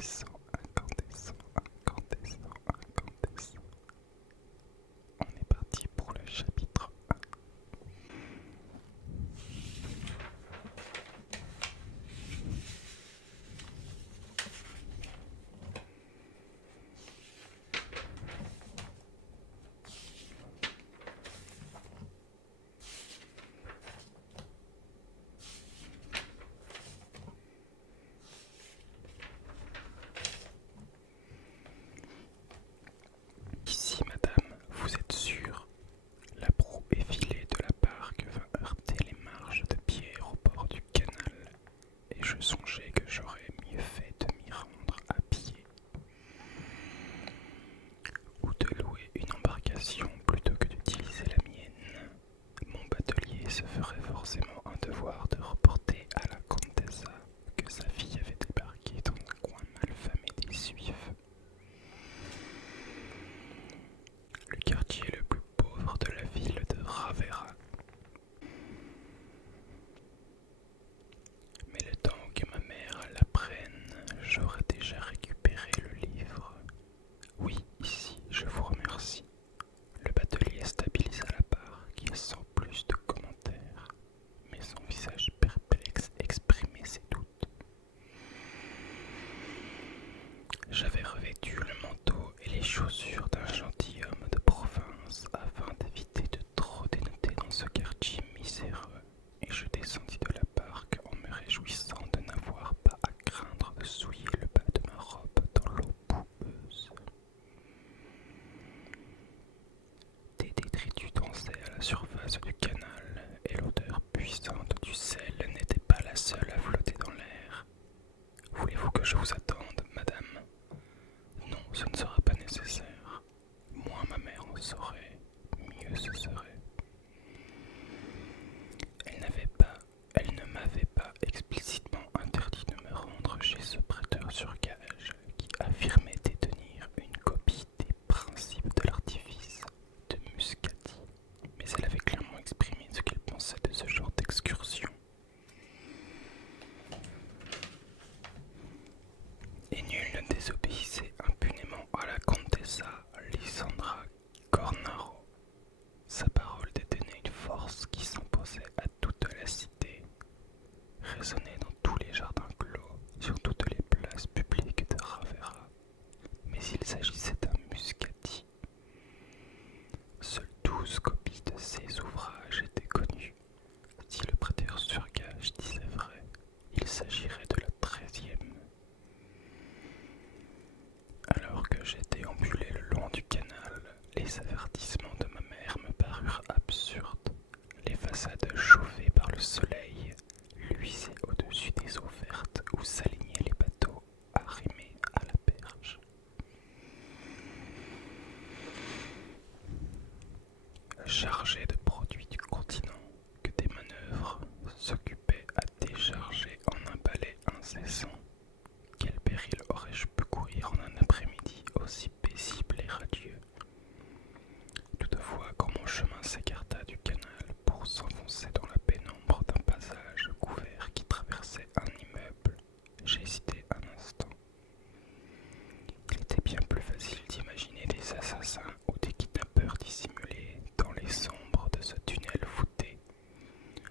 incandescent, incandescent, incandescent, incandescent. On est parti pour le chapitre 1. Ici, madame, vous êtes sûre? La proue effilée de la barque vint heurter les marges de pierre au bord du canal, et je songeais que j'aurais mieux fait de m'y rendre à pied, ou de louer une embarcation plutôt que d'utiliser la mienne. Mon batelier se ferait forcément un devoir de reporter à la Contessa que sa fille avait débarqué dans un coin malfamé des Suifs. Le quartier le plus pauvre de la ville de Ravera. Mais le temps que ma mère l'apprenne, j'aurai déjà récupéré le livre. Oui, ici, je vous remercie. Le batelier stabilisa la barque sans plus de commentaires, mais son visage perplexe exprimait ses doutes. J'avais revêtu le manteau et les chaussures d'un gentilhomme de province afin d'éviter de trop dénoter dans ce quartier miséreux, et je descendis de la barque en me réjouissant de n'avoir pas à craindre de souiller le bas de ma robe dans l'eau boueuse. Des détritus dansaient à la surface du canal, et l'odeur puissante du sel n'était pas la seule à flotter dans l'air. Voulez-vous que je vous attende, madame? Non, ce ne sera pas nécessaire. Moins ma mère en saurait, mieux ce serait. Elle ne m'avait pas explicitement interdit de me rendre chez ce prêteur sur gage qui affirmait détenir une copie des principes de l'artifice de Muscati, mais elle avait clairement exprimé ce qu'elle pensait de ce genre d'excursion. Et nul ne désobéissait impunément à la Contessa Lysandra Cornaro. Sa parole détenait une force qui s'imposait à toute la cité, résonnait dans tous les jardins clos, sur toutes les places publiques de Ravera. Mais il s'agissait d'un Muscati. Seules 12 copies de ses ouvrages étaient connues. Si le prêteur sur gage disait vrai, il s'agirait de la 13e. Alors que j'ai déambulé le long du canal, les avertissements de ma mère me parurent absurdes. Les façades chauffées par le soleil luisaient au-dessus des eaux vertes où s'alignaient les bateaux arrimés à la berge. Chargés de produits du continent, que des manœuvres s'occupaient à décharger en un balai incessant. Quel péril aurais-je pu courir en un après-midi aussi paisible et radieux? Toutefois, quand mon chemin s'écarta du canal pour s'enfoncer dans la pénombre d'un passage couvert qui traversait un immeuble, j'hésitai un instant. Il était bien plus facile d'imaginer des assassins ou des kidnappeurs dissimulés dans les sombres de ce tunnel voûté.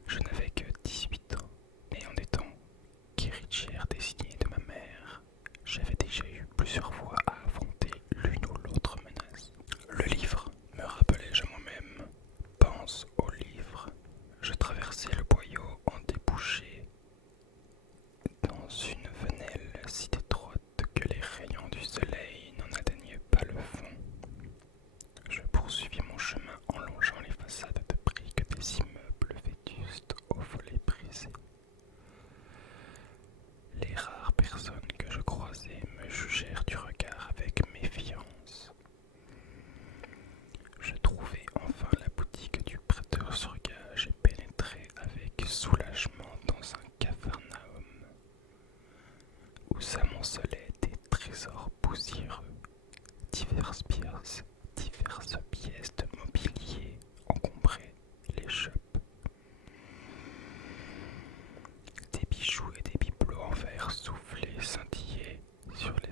Je n'avais que 18 ans, et en étant qu'héritière désignée de ma mère, j'avais déjà eu plusieurs fois à affronter l'une ou l'autre menace. Le livre, me rappelai-je moi-même. Pense au livre. Je traversai le boyau en débouché dans une venelle si étroite que les rayons du soleil n'en atteignaient pas le fond. Je poursuivis mon chemin en longeant les façades de briques des immeubles vétustes aux volets brisés. Les rares personnes que je croisais me jugèrent du regard avec méfiance. Je trouvai enfin la boutique du prêteur sur gage et pénétrai avec soulagement dans un capharnaüm où s'amoncelaient des trésors poussiéreux, diverses pièces de mobilier encombraient les chopes. Des bijoux et des bibelots en verre soufflés scintillaient sur les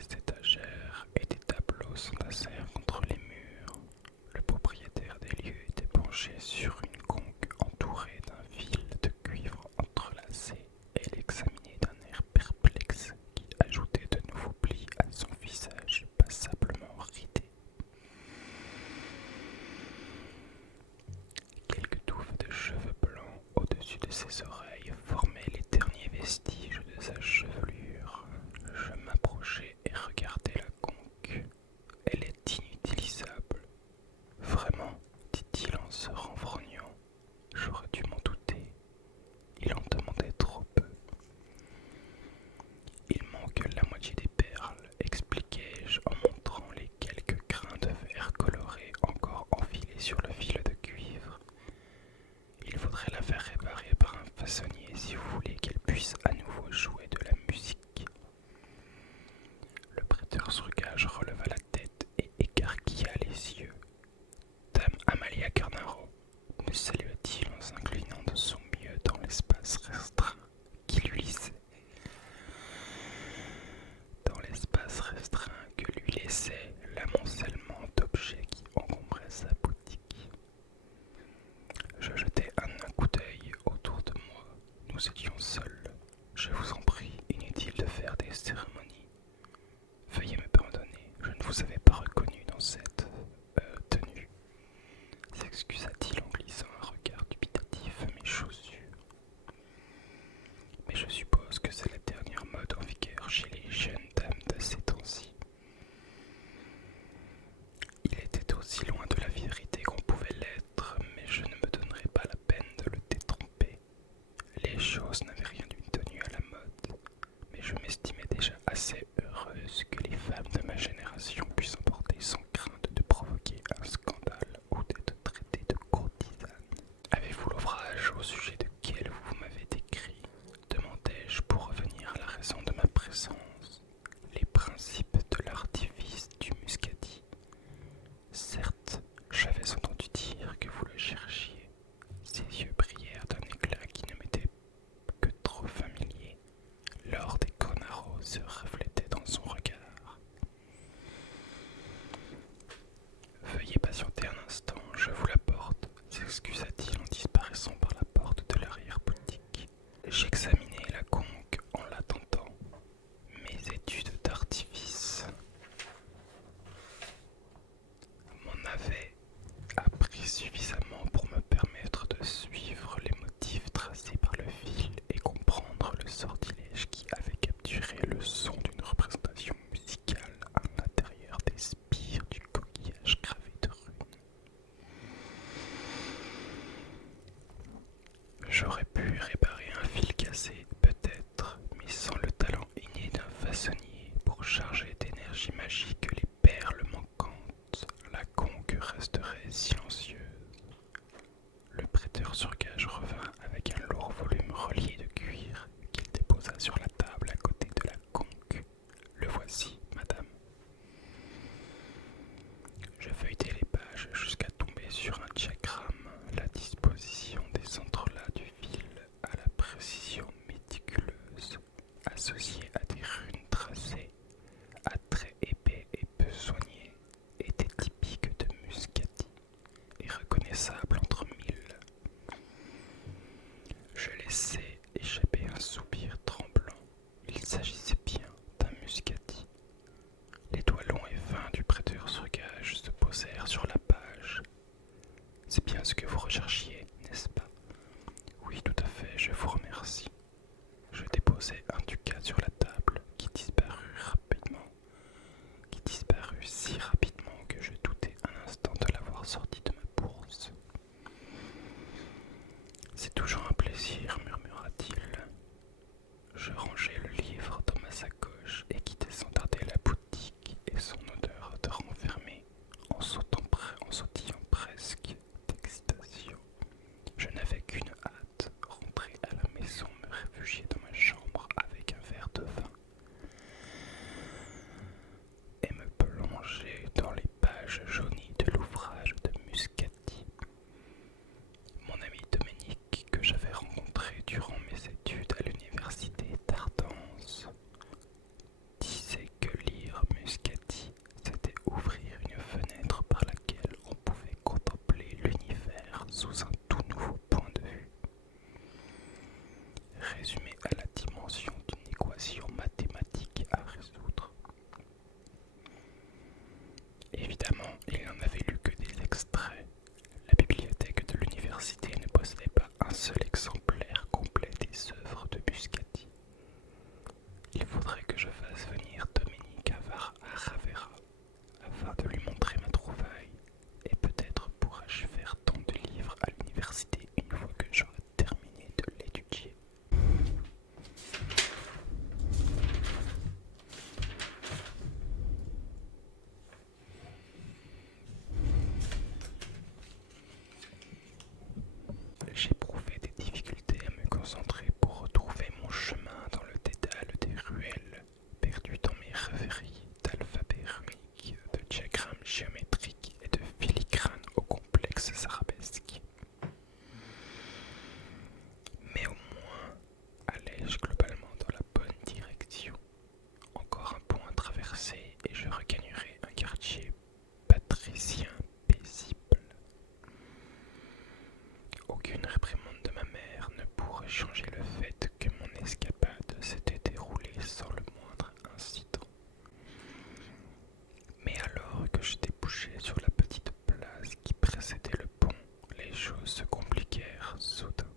débouchait sur la petite place qui précédait le pont, les choses se compliquèrent soudain.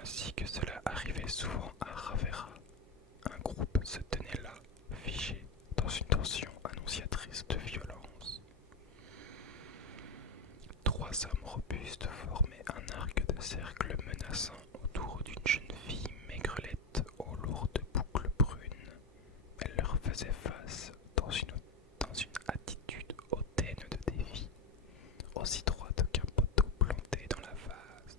Ainsi que cela arrivait souvent à Ravera, un groupe se tenait là, figé, dans une tension annonciatrice de violence. 3 hommes robustes formaient un arc de cercle menaçant autour d'une jeune fille maigrelette aux lourdes boucles brunes. Elle leur faisait face dans une attitude hautaine de défi, aussi droite qu'un poteau planté dans la vase.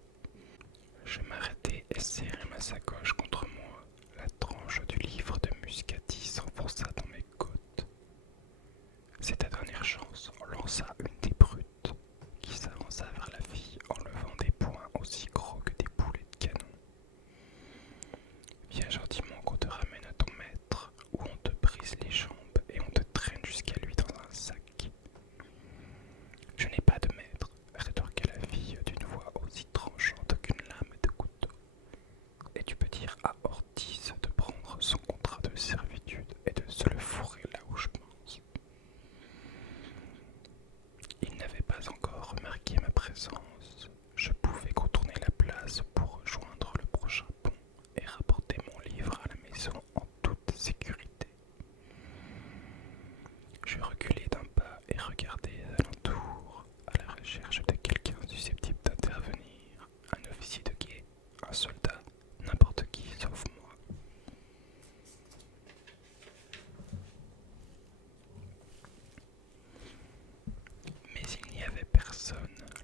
Je m'arrêtai et serrai ma sacoche contre moi. La tranche du livre de Muscati s'enfonça dans mes côtes. C'est ta dernière chance, lança une des brutes, qui s'avança vers la fille en levant des poings aussi gros que des boulets de canon. Viens gentiment qu'on te ramène à ton maître, ou on te brise les jambes et on te traîne jusqu'à lui dans un sac. Je n'ai pas de maître, rétorqua la fille d'une voix aussi tranchante qu'une lame de couteau. Et tu peux dire à Ortiz de prendre son contrat de servitude et de se le fourrer là où je pense. Il n'avait pas encore remarqué ma présence. Je pouvais contourner la place pour rejoindre le prochain pont et rapporter mon livre à la maison en toute sécurité. Je reculai d'un pas et regardai alentour, à la recherche de quelqu'un susceptible d'intervenir, un officier de guet, un soldat, n'importe qui sauf moi. Mais il n'y avait personne,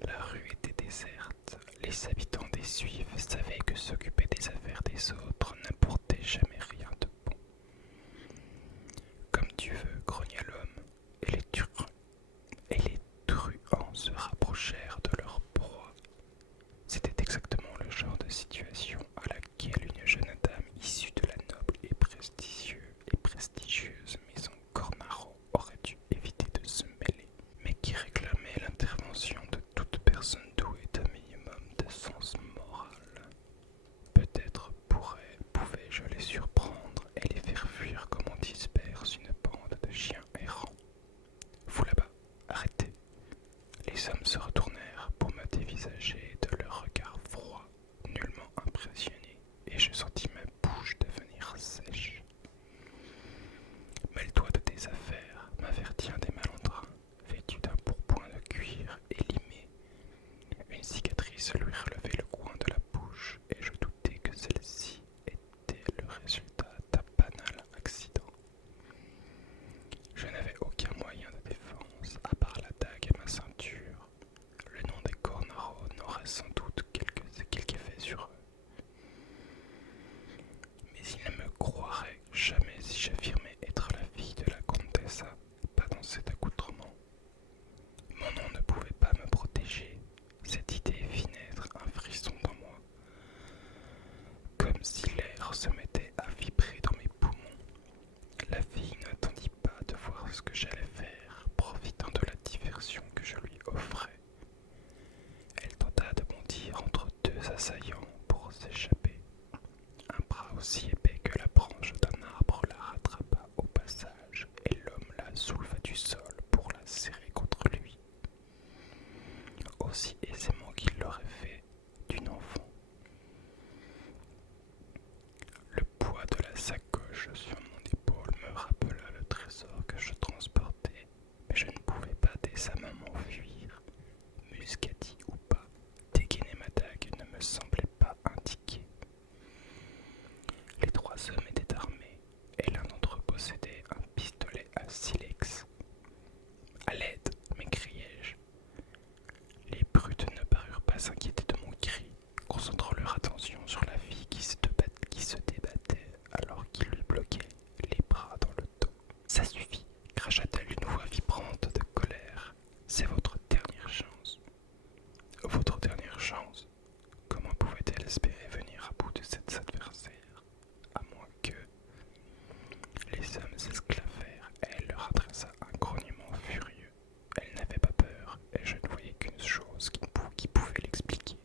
la rue était déserte, les habitants des Suives savaient que s'occuper des affaires des autres n'apportait jamais rien de bon. Comme tu veux, grogna l'homme, et les truands se rapprochèrent de leur proie. C'était exactement le genre de situation à laquelle une jeune dame issue de la noble et prestigieuse maison Cornaro aurait dû éviter de se mêler, mais qui réclamait l'intervention de toute personne douée d'un minimum de sens moral. Peut-être pouvais-je les surprendre et les faire fuir comme on disperse une bande de chiens errants. Vous là-bas, arrêtez. Les hommes se retournèrent pour me dévisager de leur regard froid, nullement impressionné, et je sentis ma bouche devenir sèche. Mêle-toi de tes affaires, m'avertit un des malandrins, vêtu d'un pourpoint de cuir et limé. Une cicatrice lui relevait le coin de la bouche, et je doutais que celle-ci était le résultat d'un banal accident. Je n'avais aucun moyen de défense, à part la dague à ma ceinture. Le nom des Cornaro n'aurait sans doute quelque effet sur eux. Mais ils ne me croiraient jamais si j'affirmais être la fille de la Contessa, pas dans cet accoutrement. Mon nom ne pouvait pas me protéger. Cette idée fit naître un frisson dans moi, comme si l'air se mettait à vibrer dans mes poumons. La fille n'attendit pas de voir ce que j'allais faire, profitant de la diversion que je lui offrais. Elle tenta de bondir entre 2 assaillants pour s'échapper. Un bras aussi épais que la branche d'un arbre la rattrapa au passage, et l'homme la souleva du sol pour la serrer contre lui, aussi aisément qu'il l'aurait fait d'une enfant. Le poids de la sacoche sur mon épaule me rappela le trésor que je transportais, mais je ne pouvais pas décemment m'enfuir. Muscati ou pas, dégainer ma dague ne me semblait pas indiqué. Les 3 hommes étaient armés, et l'un d'entre eux possédait un pistolet à silex. « À l'aide !» m'écriai-je. Les brutes ne parurent pas s'inquiéter de mon cri, concentrant leur attention sur la fille qui se débattait alors qu'il lui bloquait les bras dans le dos. « Ça suffit !» cracha-t-elle d'une voix vibrante de colère. « C'est votre dernière chance. » Votre dernière chance? Comment pouvait-elle espérer venir à bout de cet adversaire, à moins que... Les hommes s'esclavèrent et elle leur adressa un grognement furieux. Elle n'avait pas peur et je ne voyais qu'une chose qui pouvait l'expliquer.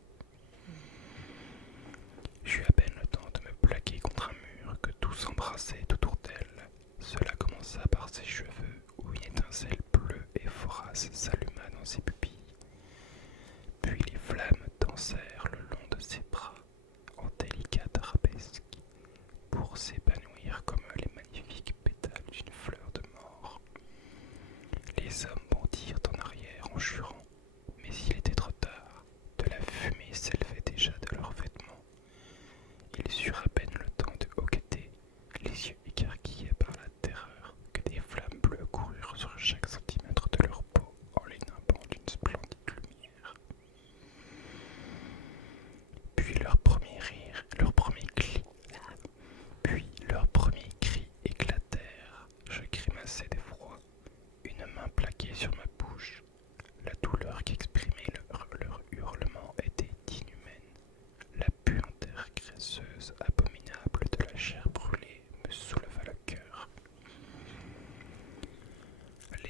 J'eus à peine le temps de me plaquer contre un mur que tout s'embrassait autour d'elle. Cela commença par ses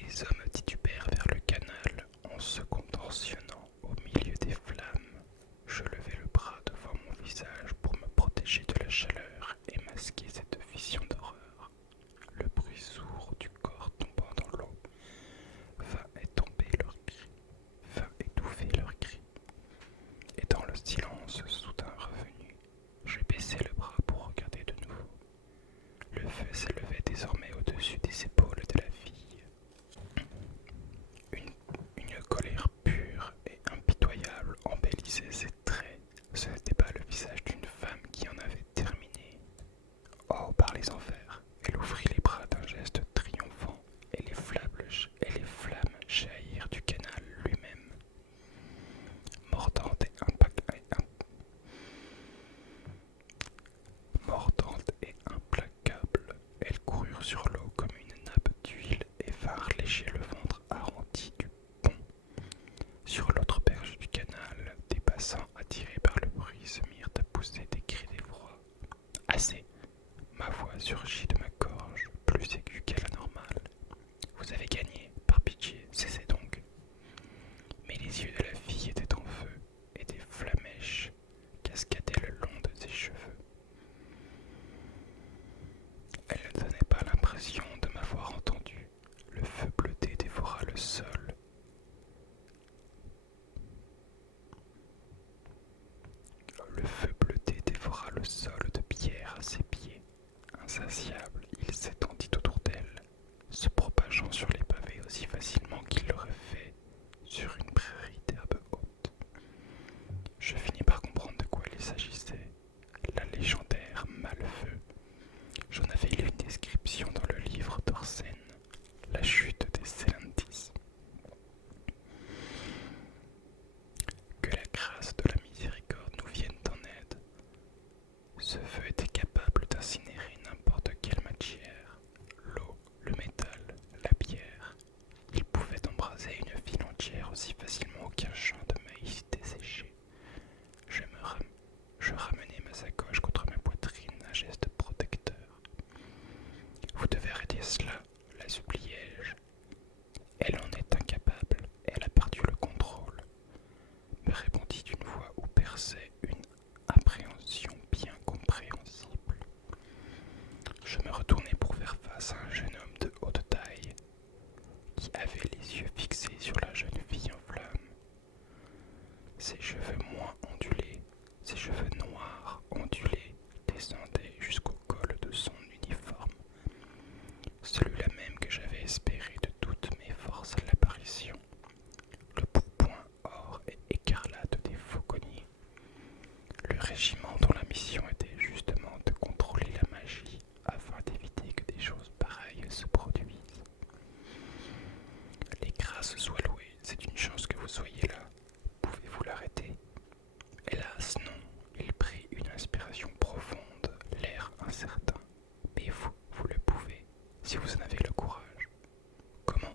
Les hommes titubèrent vers le canal en se contentionnant au milieu des flammes. Je levai le bras devant mon visage pour me protéger de la chaleur et masquer cette vision d'horreur. Le bruit sourd du corps tombant dans l'eau vint étouffer leurs cris. Et dans le silence soudain revenu, je baissai le bras pour regarder de nouveau. Le feu s'élevait désormais au-dessus des épaules de la fille. Une colère pure et impitoyable embellissait ses traits. Ce n'était pas le visage d'une femme qui en avait terminé. Oh, par les enfers! Elle ouvrit les bras d'un geste triomphant, et les flammes jaillirent du canal lui-même. Mordante et implacable, elles coururent sur l'eau comme une nappe d'huile et vinrent lécher le ventre arrondi du pont. Sur l'autre berge du canal, des passants attirés par le bruit se mirent à pousser des cris d'effroi. Assez! Ma voix surgit de ma gorge, plus aiguë qu'à la normale. Vous avez gagné, par pitié, cessez donc. Mais les yeux de la fille étaient en feu, et des flammèches cascadaient le long de ses cheveux. Elle ne donnait pas l'impression de m'avoir entendu. Le feu bleuté dévora le sol. Le feu bleuté dévora le sol de pierre à ses pieds. Insatiable, il s'étendit autour d'elle, se propageant sur les pavés aussi facilement qu'il l'aurait fait sur une prairie d'herbe haute. Je finis par comprendre de quoi il s'agissait. La légendaire Malfeu. J'en avais lu une description dans le livre d'Orsène, La chute des Selentis. Que la grâce de la miséricorde nous vienne en aide. Ce feu était capable d'incinérer n'importe quelle matière, l'eau, le métal, la pierre. Il pouvait embraser une ville entière aussi facilement qu'un champ de maïs desséché. Je ramenai ma sacoche contre ma poitrine, un geste protecteur. Vous devez arrêter cela, la suppliai-je. Elle en est incapable, elle a perdu le contrôle, me répondit d'une voix où perçait une appréhension bien compréhensible. Je me retournai pour faire face à un jeune homme de haute taille qui avait les yeux fixés sur la jeune fille en flammes. Ses cheveux ses cheveux noirs ondulés descendaient jusqu'au col de son uniforme, celui-là même que j'avais espéré de toutes mes forces à l'apparition, le pourpoint or et écarlate des fauconniers, le régiment dont la mission était justement de contrôler la magie afin d'éviter que des choses pareilles se produisent. Les grâces soient louées, c'est une chance que vous soyez là. Pouvez-vous l'arrêter? Hélas, non. Il prit une inspiration profonde, l'air incertain. Mais vous le pouvez, si vous en avez le courage. Comment?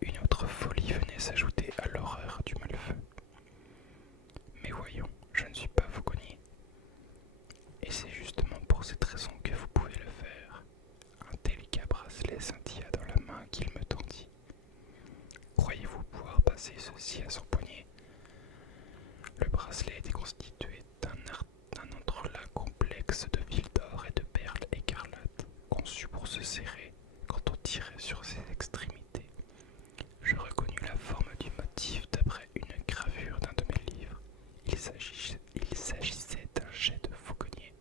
Une autre folie venait s'ajouter à l'horreur du Malfeu. Mais voyons, je ne suis pas fauconnier. Et c'est justement pour cette raison que vous pouvez le faire. Un délicat bracelet scintilla dans la main qu'il me tendit. Croyez-vous pouvoir passer ceci à son poignet? Le bracelet était constitué d'un entrelac complexe de fils d'or et de perles écarlates, conçu pour se serrer quand on tirait sur ses extrémités. Je reconnus la forme du motif d'après une gravure d'un de mes livres. Il s'agissait d'un jet de fauconnier.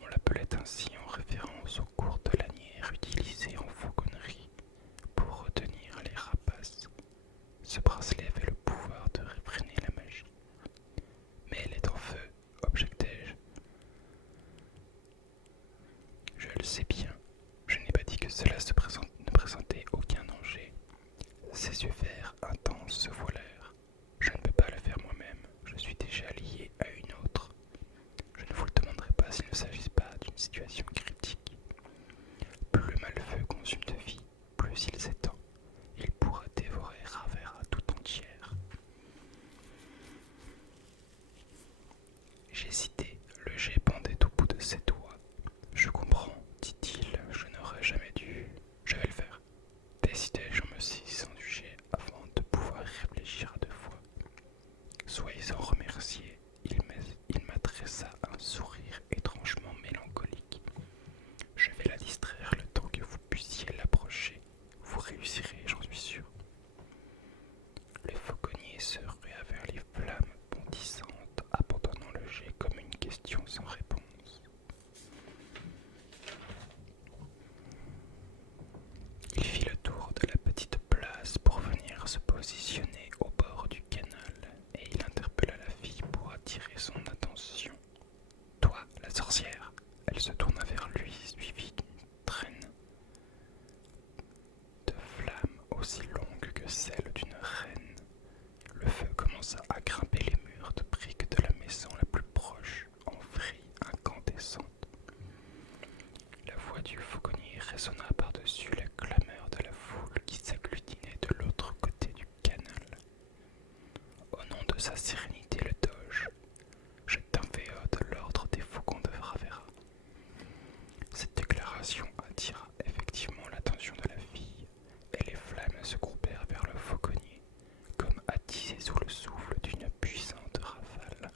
On l'appelait ainsi en référence aux courtes lanières utilisées en fauconnerie pour retenir les rapaces. Ce bracelet avait le pouvoir de réfréner la magie. Mais elle est en feu, objectai-je. Je le sais bien, je n'ai pas dit que cela ne présentait aucun danger. Ses yeux verts intenses se voilèrent. Je ne peux pas le faire moi-même, je suis déjà lié à une autre. Je ne vous le demanderai pas s'il ne s'agisse pas d'une situation critique. Plus le Malfeu consume de vie, plus il s'étend. Il pourra dévorer Ravera tout entière. J'hésitais, le jet pendait au bout de ses doigts. Je comprends, dit-il, je n'aurais jamais dû. par-dessus la clameur de la foule qui s'agglutinait de l'autre côté du canal. Au nom de sa sérénité, le doge, je t'invéode l'ordre des faucons de Ravera. Cette déclaration attira effectivement l'attention de la fille, et les flammes se groupèrent vers le fauconnier, comme attisées sous le souffle d'une puissante rafale.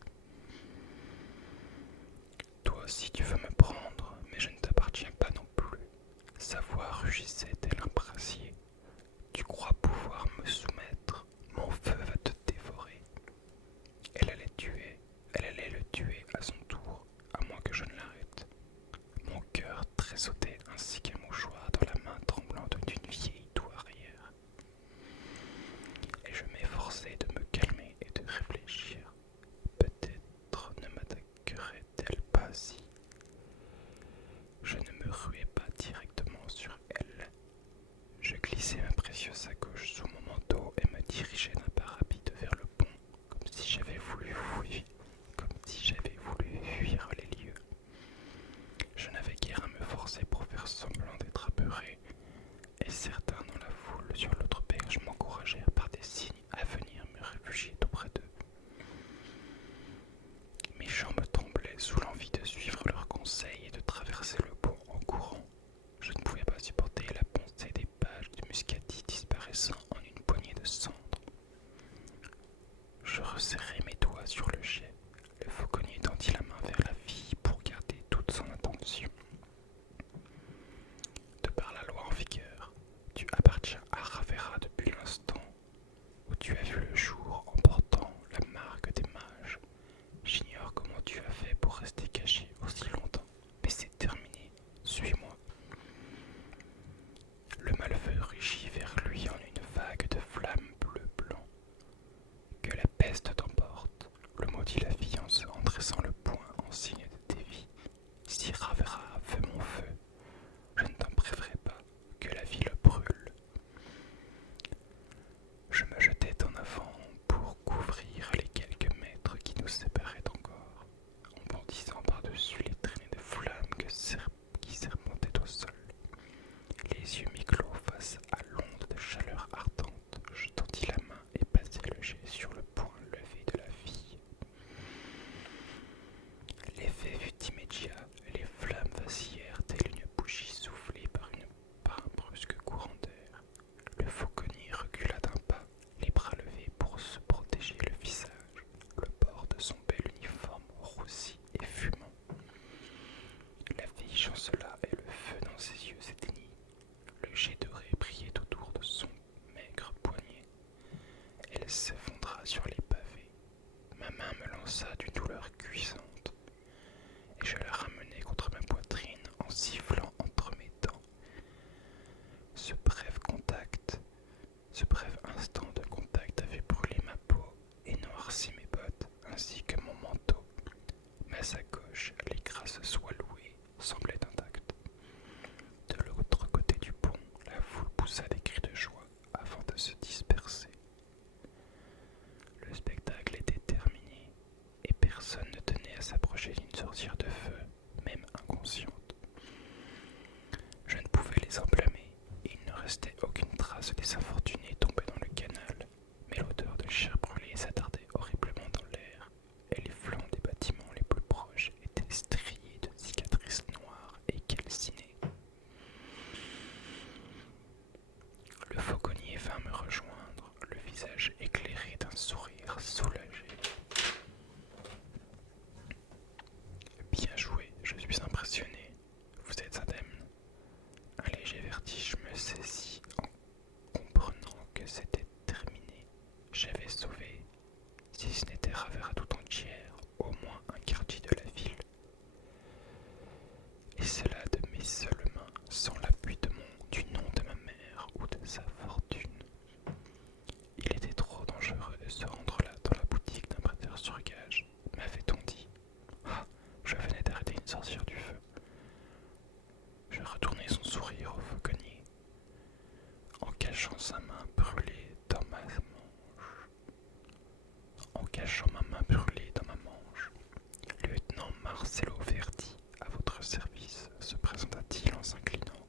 Toi aussi tu veux me prendre, mais je ne t'appartiens pas non plus. Sa voix rugissait tel un brasier. Tu crois pouvoir me soumettre? Mon feu va te dévorer. Elle allait le tuer à son tour, à moins que je ne l'arrête. Mon cœur tressautait ainsi qu'un mouchoir dans la main tremblante d'une vieille douairière. Et je m'efforçai de me calmer et de réfléchir. Peut-être ne m'attaquerait-elle pas si je ne me ruais pas directement sur elle. Je glissai ma précieuse sacoche sous mon manteau et me dirigeai d'un pas rapide vers le pont, comme si j'avais voulu fuir les lieux. Je n'avais guère à me forcer pour faire semblant d'être apeuré, et certains dans la foule sur l'autre berge m'encouragèrent par des signes à venir me réfugier auprès d'eux. Mes jambes tremblaient sous l'envie de suivre leurs conseils et de traverser le pont en courant. Je ne pouvais pas supporter la pensée des pages de Muscati disparaissant en une poignée de cendres. Je resserrai mes doigts sur le jet. Le fauconnier tendit la main vers la fille pour garder toute son attention. De par la loi en vigueur, tu appartiens à Ravera depuis l'instant où tu as vu le jour en portant la marque des mages. J'ignore comment tu as fait pour rester caché aussi longtemps, mais c'est terminé. Suis-moi. Le malfait rugit vers lui en une vague de flammes bleu-blanc. Que la peste t'emporte, le maudit la fille en dressant le poing en signe de défi. Si Ravera veut mon feu, je ne t'en priverai pas, que la vie le brûle. Je me jetai en avant pour couvrir les quelques mètres qui nous séparaient encore, en bondissant par-dessus les traînées de flammes qui serpentaient au sol. Les yeux mi-clos face à l'onde de chaleur ardente, je tendis la main et passai le jet sur le poing levé de la fille. L'effet fut immédiat, les flammes vacillèrent telle une bougie soufflée par un brusque courant d'air. Le fauconnier recula d'un pas, les bras levés pour se protéger le visage, le bord de son bel uniforme roussi et fumant. La fille chancela et le feu dans ses yeux s'éteignit. Le jet doré brillait autour de son maigre poignet. Elle s'effondra sur les pavés. Ma main me lança d'une douleur cuisante, et je la ramenai contre ma poitrine en sifflant entre mes dents. Ce bref instant de contact avait brûlé ma peau et noirci mes bottes, ainsi que mon manteau. Ma sacoche, les grasses soies louées, semblait intacte. De l'autre côté du pont, la foule poussa des cris de joie avant de se disperser. Le spectacle était terminé, et personne ne tenait à s'approcher d'une sorcière de feu, même inconsciente. Je ne pouvais les enflammer, et il ne restait aucune trace des infortunés tombés dans le canal, mais l'odeur de chair brûlée s'attardait horriblement dans l'air, et les flancs des bâtiments les plus proches étaient striés de cicatrices noires et calcinées. Le fauconnier vint me rejoindre, le visage éclairé d'un sourire soulagé. Bien joué, je suis impressionné. Vous êtes indemne. Un léger vertige me saisit en comprenant que c'était terminé. J'avais sauvé, si ce n'était Ravera tout entière, au moins un quartier de la ville. Et cela de mes seules mains, sans l'appui du nom de ma mère ou de sa fortune. Il était trop dangereux de se rendre là dans la boutique d'un prêteur sur gage, m'avait-on dit. Ah, je venais d'arrêter une sorcière du feu. Je retournai son sourire au fauconnier, en cachant sa main brûlée dans ma manche. Lieutenant Marcello Verdi, à votre service, se présenta-t-il en s'inclinant.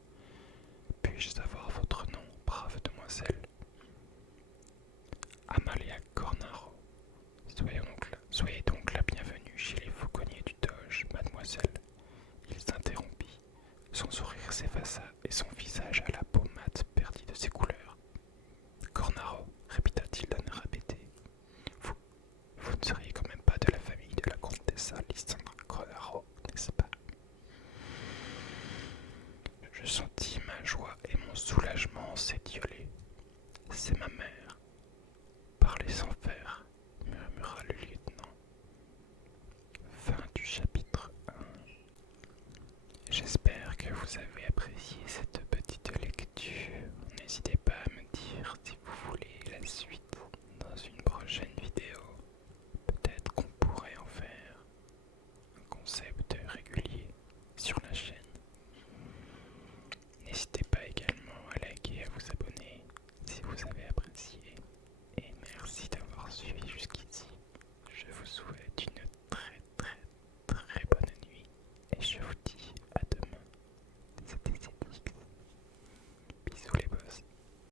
son visage à la peau